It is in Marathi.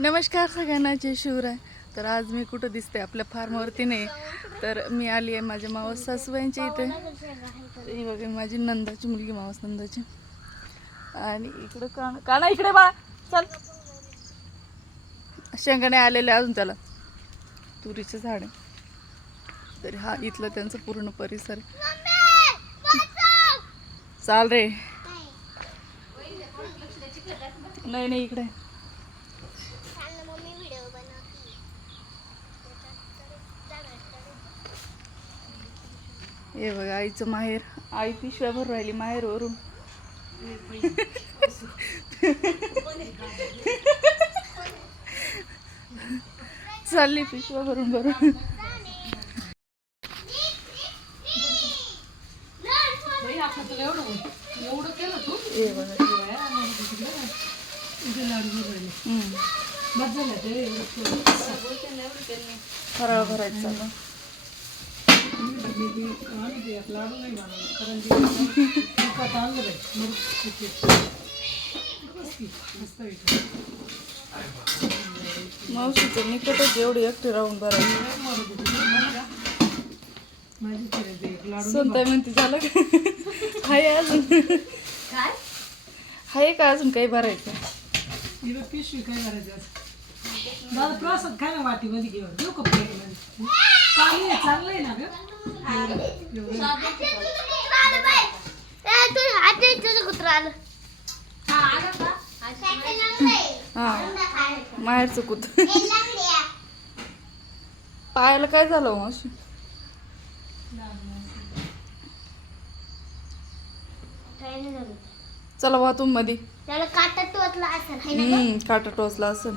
नमस्कार सगळ्यांना, जय शिवराय. तर आज मी कुठं दिसते आपल्या फार्मवरती नाही, तर मी आली आहे माझ्या मावस सासूबाईंच्या इथे. ही बघा माझी नंदाची मुलगी, मावस नंदाची. आणि इकडं काना इकडे बाळा चल. शेंगाने आलेले अजून त्याला, तुरीचं झाड आहे. तरी हा इथलं त्यांचं पूर्ण परिसर. चाल रे. नाही नाही इकडे. हे बघा आईचं माहेर. आई पिशव्या भरून राहिली माहेरवरून. चालली पिशव्या भरून भरून. फराळ भरायचा. मावशीचं निकटच एवढी एकटी राहून भरायची. सोनताई म्हणते झालं का? हाय अजून हाय का अजून काही भरायचं? पिशवी काय करायचं दादा प्रसाद काय ना वाटीमध्ये घेऊन देऊ का प्लेटमध्ये? चांगलंय ना ग. हा माहेरचं कुत. पायाला काय झालं मावशी? चला बाथरूम मध्ये. त्याला काटा टोचला असेल. काटा टोचला असेल.